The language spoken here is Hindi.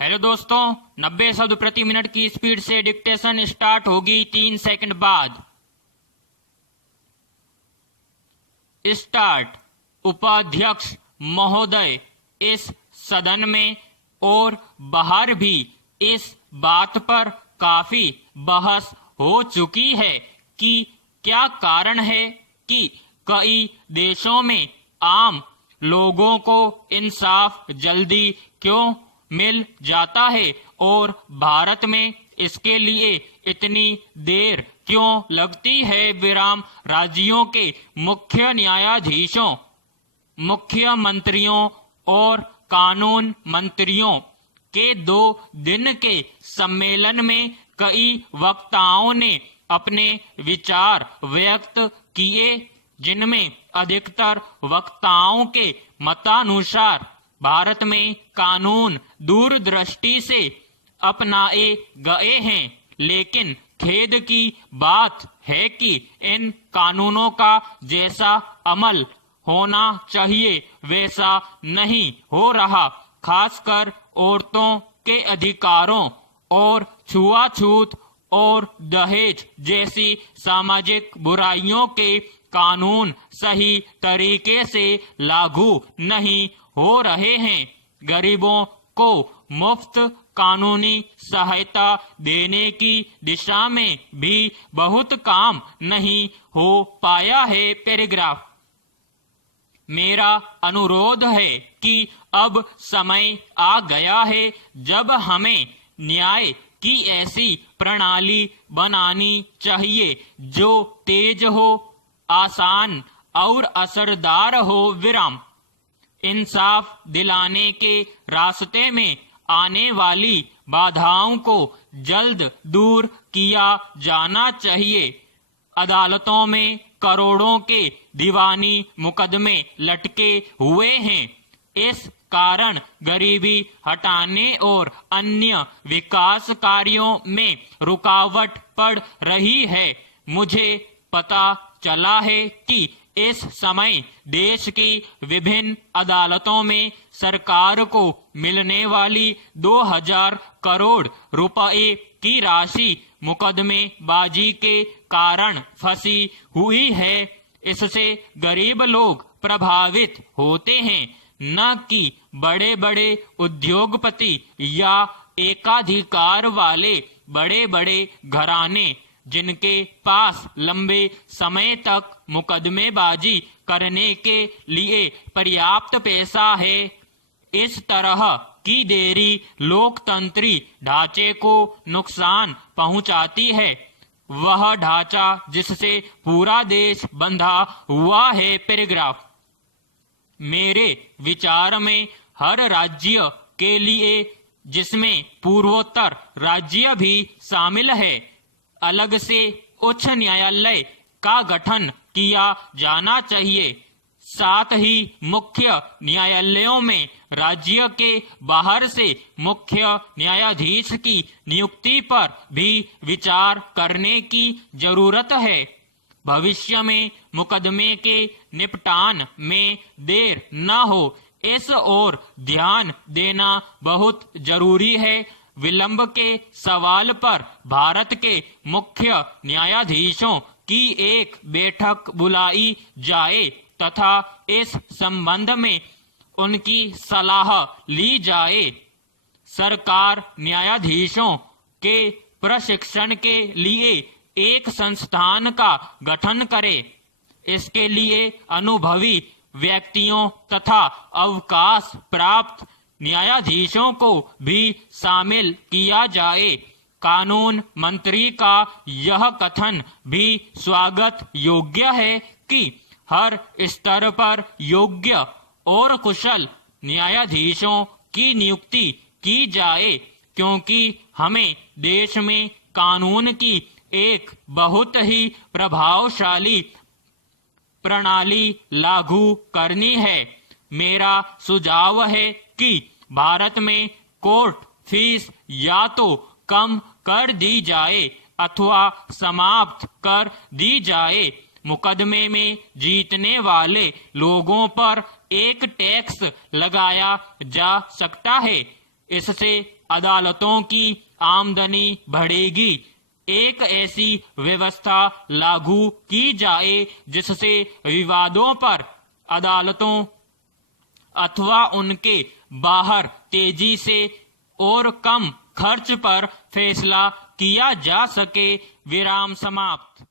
हेलो दोस्तों, 90 शब्द प्रति मिनट की स्पीड से डिक्टेशन स्टार्ट होगी 3 सेकंड बाद। स्टार्ट। उपाध्यक्ष महोदय, इस सदन में और बाहर भी इस बात पर काफी बहस हो चुकी है कि क्या कारण है कि कई देशों में आम लोगों को इंसाफ जल्दी क्यों मिल जाता है और भारत में इसके लिए इतनी देर क्यों लगती है। विराम। राज्यों के मुख्य न्यायाधीशों, मुख्यमंत्रियों और कानून मंत्रियों के 2 दिन के सम्मेलन में कई वक्ताओं ने अपने विचार व्यक्त किए, जिनमें अधिकतर वक्ताओं के मतानुसार भारत में कानून दूरदृष्टि से अपनाए गए हैं, लेकिन खेद की बात है कि इन कानूनों का जैसा अमल होना चाहिए वैसा नहीं हो रहा। खासकर औरतों के अधिकारों और छुआछूत और दहेज जैसी सामाजिक बुराइयों के कानून सही तरीके से लागू नहीं हो रहे हैं। गरीबों को मुफ्त कानूनी सहायता देने की दिशा में भी बहुत काम नहीं हो पाया है। पैराग्राफ। मेरा अनुरोध है कि अब समय आ गया है जब हमें न्याय की ऐसी प्रणाली बनानी चाहिए जो तेज हो, आसान और असरदार हो। विराम। इंसाफ दिलाने के रास्ते में आने वाली बाधाओं को जल्द दूर किया जाना चाहिए। अदालतों में करोड़ों के दीवानी मुकदमे लटके हुए हैं। इस कारण गरीबी हटाने और अन्य विकास कार्यों में रुकावट पड़ रही है। मुझे पता चला है कि इस समय देश की विभिन्न अदालतों में सरकार को मिलने वाली 2000 करोड़ रुपए की राशि मुकदमेबाजी के कारण फंसी हुई है। इससे गरीब लोग प्रभावित होते हैं, न कि बड़े बड़े उद्योगपति या एकाधिकार वाले बड़े बड़े घराने, जिनके पास लंबे समय तक मुकदमेबाजी करने के लिए पर्याप्त पैसा है। इस तरह की देरी लोकतंत्री ढांचे को नुकसान पहुंचाती है, वह ढांचा जिससे पूरा देश बंधा हुआ है। पैराग्राफ। मेरे विचार में हर राज्य के लिए, जिसमें पूर्वोत्तर राज्य भी शामिल है, अलग से उच्च न्यायालय का गठन किया जाना चाहिए। साथ ही मुख्य न्यायालयों में राज्य के बाहर से मुख्य न्यायाधीश की नियुक्ति पर भी विचार करने की जरूरत है। भविष्य में मुकदमे के निपटान में देर न हो, इस ओर ध्यान देना बहुत जरूरी है। विलंब के सवाल पर भारत के मुख्य न्यायाधीशों की एक बैठक बुलाई जाए तथा इस संबंध में उनकी सलाह ली जाए। सरकार न्यायाधीशों के प्रशिक्षण के लिए एक संस्थान का गठन करे। इसके लिए अनुभवी व्यक्तियों तथा अवकाश प्राप्त न्यायाधीशों को भी शामिल किया जाए। कानून मंत्री का यह कथन भी स्वागत योग्य है कि हर स्तर पर योग्य और कुशल न्यायाधीशों की नियुक्ति की जाए, क्योंकि हमें देश में कानून की एक बहुत ही प्रभावशाली प्रणाली लागू करनी है। मेरा सुझाव है कि भारत में कोर्ट फीस या तो कम कर दी जाए अथवा समाप्त कर दी जाए। मुकदमे में जीतने वाले लोगों पर एक टैक्स लगाया जा सकता है। इससे अदालतों की आमदनी बढ़ेगी। एक ऐसी व्यवस्था लागू की जाए जिससे विवादों पर अदालतों अथवा उनके बाहर तेजी से और कम खर्च पर फैसला किया जा सके। विराम समाप्त।